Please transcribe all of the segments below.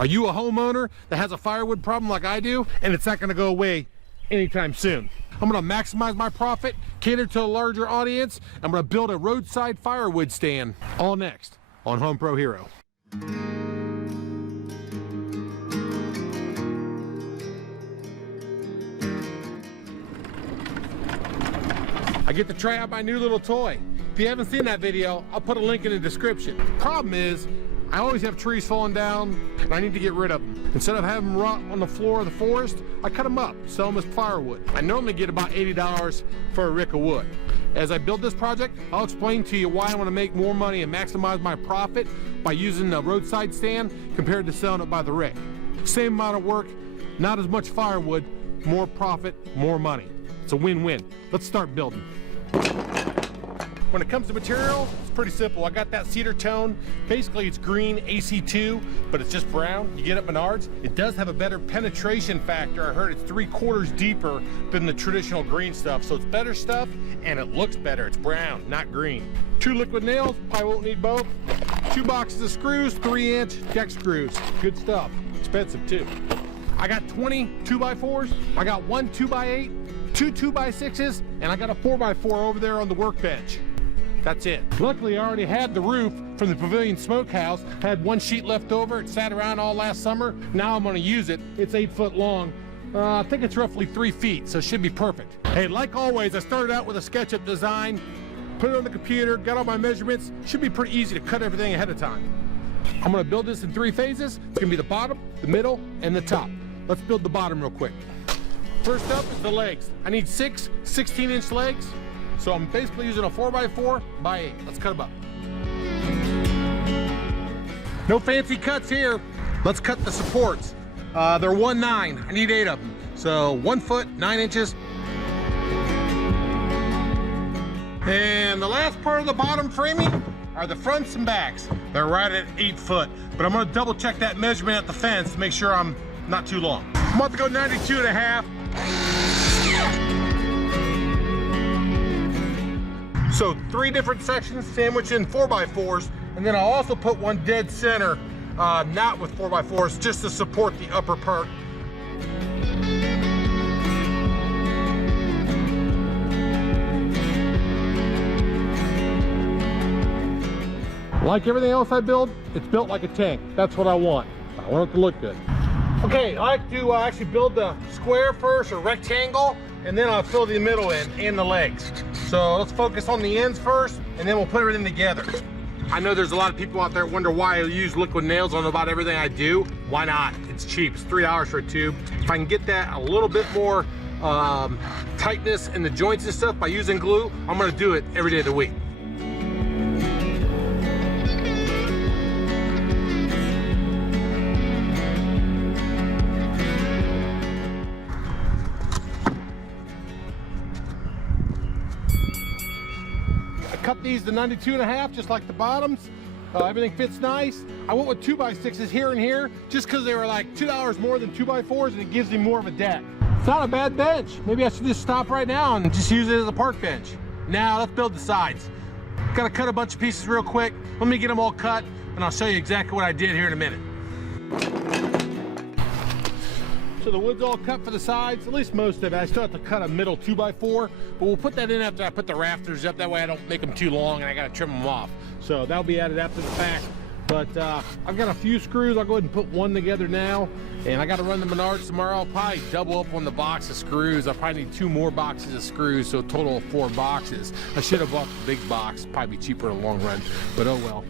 Are you a homeowner that has a firewood problem like I do, and it's not going to go away anytime soon? I'm going to maximize my profit, cater to a larger audience. I'm going to build a roadside firewood stand. All next on HomePro Hero. I get to try out my new little toy. If you haven't seen that video, I'll put a link in the description. Problem is, I always have trees falling down and I need to get rid of them. Instead of having them rot on the floor of the forest, I cut them up, sell them as firewood. I normally get about $80 for a rick of wood. As I build this project, I'll explain to you why I want to make more money and maximize my profit by using the roadside stand compared to selling it by the rick. Same amount of work, not as much firewood, more profit, more money. It's a win-win. Let's start building. When it comes to material, it's pretty simple. I got that cedar tone. Basically, it's green AC2, but it's just brown. You get it at Menards. It does have a better penetration factor. I heard it's 3/4 deeper than the traditional green stuff, so it's better stuff, and it looks better. It's brown, not green. 2 liquid nails, probably won't need both. 2 boxes of screws, 3-inch deck screws. Good stuff. Expensive, too. I got 20 2x4s. I got 1 2x8, 2 2x6s, and I got a 4x4 over there on the workbench. That's it. Luckily, I already had the roof from the Pavilion Smokehouse. I had 1 sheet left over. It sat around all last summer. Now I'm gonna use it. It's 8 foot long. I think it's roughly 3 feet, so it should be perfect. Hey, like always, I started out with a SketchUp design, put it on the computer, got all my measurements. Should be pretty easy to cut everything ahead of time. I'm gonna build this in 3 phases. It's gonna be the bottom, the middle, and the top. Let's build the bottom real quick. First up is the legs. I need 6 16-inch legs. So I'm basically using a 4x4 by 8. Let's cut them up. No fancy cuts here. Let's cut the supports. They're 1/9. I need 8 of them. So 1 foot, 9 inches. And the last part of the bottom framing are the fronts and backs. They're right at 8 foot. But I'm gonna double check that measurement at the fence to make sure I'm not too long. I'm about to go 92.5. So 3 different sections sandwiched in 4x4s, and then I'll also put 1 dead center, not with 4x4s, just to support the upper part. Like everything else I build, it's built like a tank. That's what I want. I want it to look good. Okay, I like to actually build the square first, or rectangle, and then I'll fill the middle in and the legs. So let's focus on the ends first, and then we'll put everything together. I know there's a lot of people out there that wonder why I use liquid nails on about everything I do. Why not? It's cheap. It's $3 for a tube. If I can get that a little bit more tightness in the joints and stuff by using glue, I'm gonna do it every day of the week. Cut these to 92.5, just like the bottoms. Everything fits nice. I went with 2x6s here and here, just because they were like $2 more than 2x4s, and it gives me more of a deck. It's not a bad bench. Maybe I should just stop right now and just use it as a park bench. Now let's build the sides. Gotta cut a bunch of pieces real quick. Let me get them all cut, and I'll show you exactly what I did here in a minute. So the wood's all cut for the sides, at least most of it. I still have to cut a middle 2x4, but we'll put that in after I put the rafters up. That way I don't make them too long and I gotta trim them off. So that'll be added after the fact. But I've got a few screws. I'll go ahead and put 1 together now. And I gotta run the Menards tomorrow. I'll probably double up on the box of screws. I'll probably need 2 more boxes of screws, so a total of 4 boxes. I should have bought the big box. Probably be cheaper in the long run, but oh well.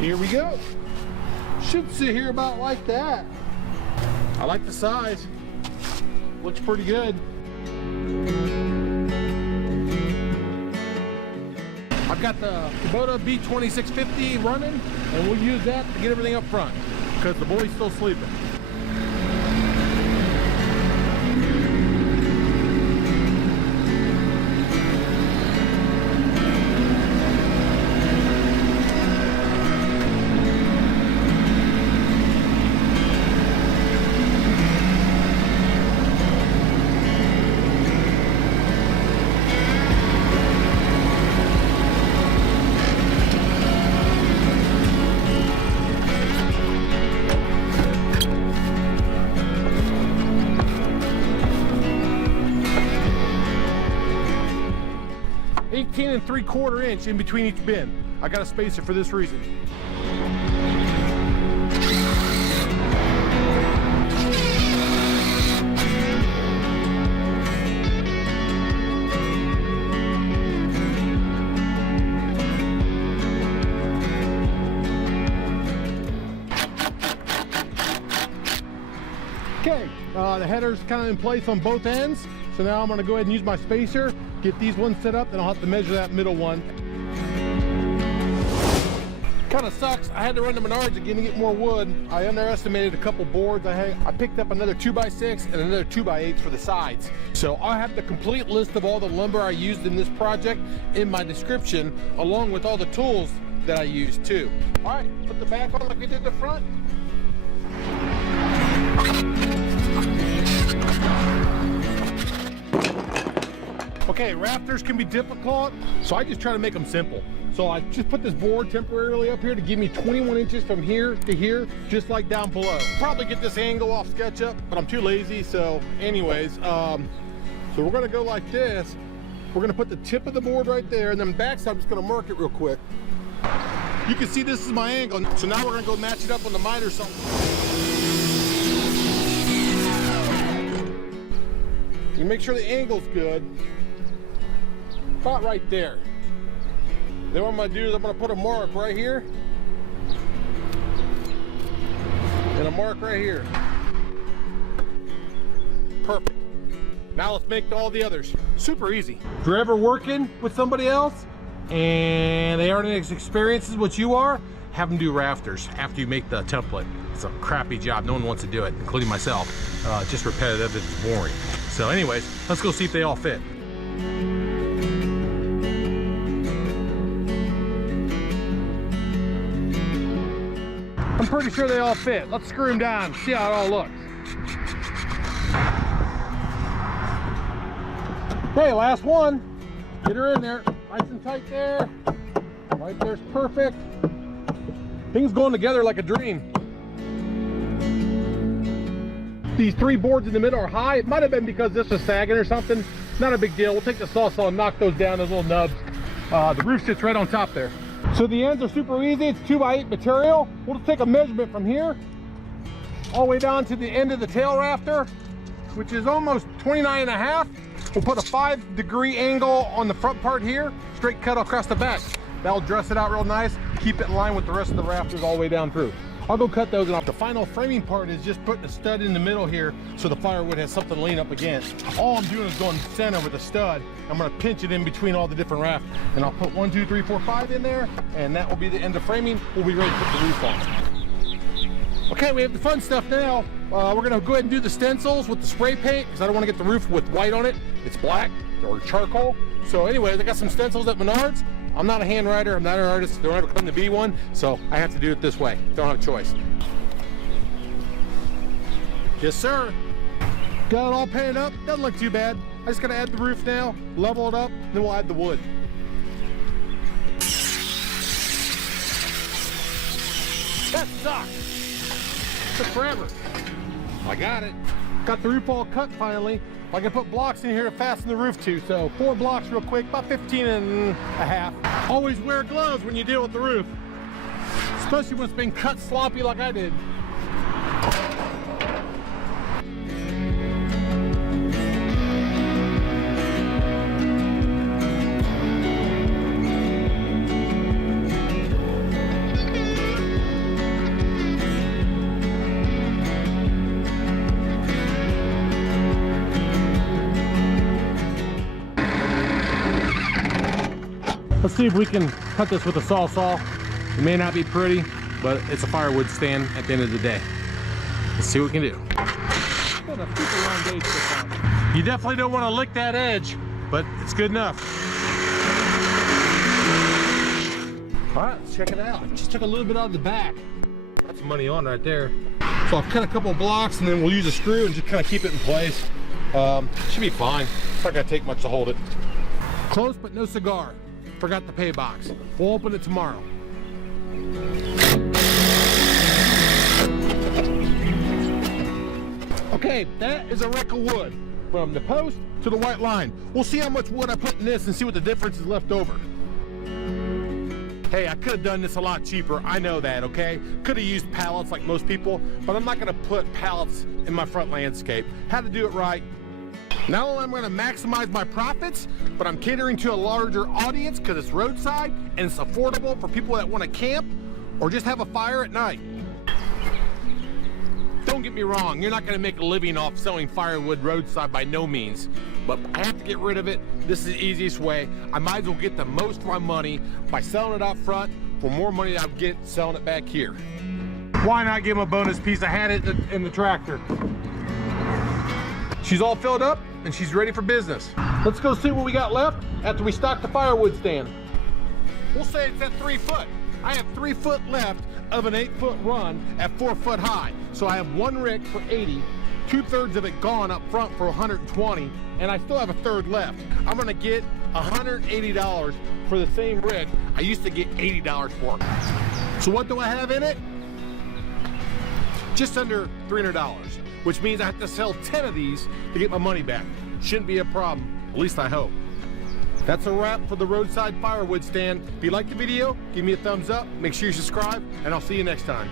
Here we go. Should sit here about like that. I like the size. Looks pretty good. I've got the Kubota B2650 running, and we'll use that to get everything up front because the boy's still sleeping. 15 3/4 inch in between each bin. I got a spacer for this reason. Okay, the header's kind of in place on both ends. So now I'm gonna go ahead and use my spacer, get these ones set up, then I'll have to measure that middle one. Kind of sucks, I had to run to Menards again to get more wood. I underestimated a couple boards. I picked up another 2x6 and another 2x8 for the sides. So I'll have the complete list of all the lumber I used in this project in my description, along with all the tools that I used too. All right, put the back on like we did the front. Okay, rafters can be difficult, so I just try to make them simple. So I just put this board temporarily up here to give me 21 inches from here to here, just like down below. Probably get this angle off SketchUp, but I'm too lazy, so anyways, so we're gonna go like this. We're gonna put the tip of the board right there, and then backside I'm just gonna mark it real quick. You can see this is my angle, so now we're gonna go match it up on the miter saw. You make sure the angle's good. About right there. Then what I'm gonna do is I'm gonna put a mark right here and a mark right here. Perfect. Now let's make all the others. Super easy. If you're ever working with somebody else and they aren't as experienced as what you are, have them do rafters after you make the template. It's a crappy job. No one wants to do it, including myself. It's just repetitive, it's boring. So anyways, let's go see if they all fit. I'm pretty sure they all fit. Let's screw them down, see how it all looks. Okay, last one. Get her in there, nice and tight there. Right there's perfect. Things going together like a dream. These three boards in the middle are high. It might have been because this was sagging or something. Not a big deal. We'll take the saw and knock those down, those little nubs. The roof sits right on top there. So the ends are super easy. It's 2x8 material. We'll just take a measurement from here all the way down to the end of the tail rafter, which is almost 29.5. We'll put a 5-degree angle on the front part here, straight cut across the back. That'll dress it out real nice, keep it in line with the rest of the rafters all the way down through. I'll go cut those, and the final framing part is just putting a stud in the middle here so the firewood has something to lean up against. All I'm doing is going center with a stud. I'm gonna pinch it in between all the different rafters. And I'll put 1, 2, 3, 4, 5 in there, and that will be the end of framing. We'll be ready to put the roof on. Okay, we have the fun stuff now. We're gonna go ahead and do the stencils with the spray paint, because I don't wanna get the roof with white on it. It's black or charcoal. So anyways, I got some stencils at Menards. I'm not a hand writer, I'm not an artist, don't ever claim to be one, so I have to do it this way. Don't have a choice. Yes, sir. Got it all painted up, doesn't look too bad. I just gotta add the roof now, level it up, then we'll add the wood. That sucks. Took forever. I got it. Got the roof all cut finally. I can put blocks in here to fasten the roof to, so 4 blocks real quick, about 15.5. Always wear gloves when you deal with the roof, especially when it's been cut sloppy like I did. Let's see if we can cut this with a saw. It may not be pretty, but it's a firewood stand at the end of the day. Let's see what we can do. Got a super long gauge this time. You definitely don't want to lick that edge, but it's good enough. All right, let's check it out. Just took a little bit out of the back. That's money on right there. So I'll cut a couple of blocks and then we'll use a screw and just kind of keep it in place. Should be fine. It's not gonna take much to hold it. Close but no cigar. Forgot the pay box. We'll open it tomorrow. Okay, that is a wreck of wood. from the post to the white line. We'll see how much wood I put in this and see what the difference is left over. Hey, I could have done this a lot cheaper. I know that, okay? Could have used pallets like most people, but I'm not gonna put pallets in my front landscape. Had to do it right. Not only am I gonna maximize my profits, but I'm catering to a larger audience because it's roadside and it's affordable for people that wanna camp or just have a fire at night. Don't get me wrong, you're not gonna make a living off selling firewood roadside by no means, but I have to get rid of it. This is the easiest way. I might as well get the most of my money by selling it out front for more money that I'll get selling it back here. Why not give him a bonus piece? I had it in the tractor. She's all filled up and she's ready for business. Let's go see what we got left after we stock the firewood stand. We'll say it's at 3 foot. I have 3 foot left of an 8 foot run at 4 foot high. So I have 1 rick for 80, 2/3 of it gone up front for 120, and I still have a third left. I'm gonna get $180 for the same rick I used to get $80 for. So what do I have in it? Just under $300, which means I have to sell 10 of these to get my money back. Shouldn't be a problem, at least I hope. That's a wrap for the roadside firewood stand. If you liked the video, give me a thumbs up, make sure you subscribe, and I'll see you next time.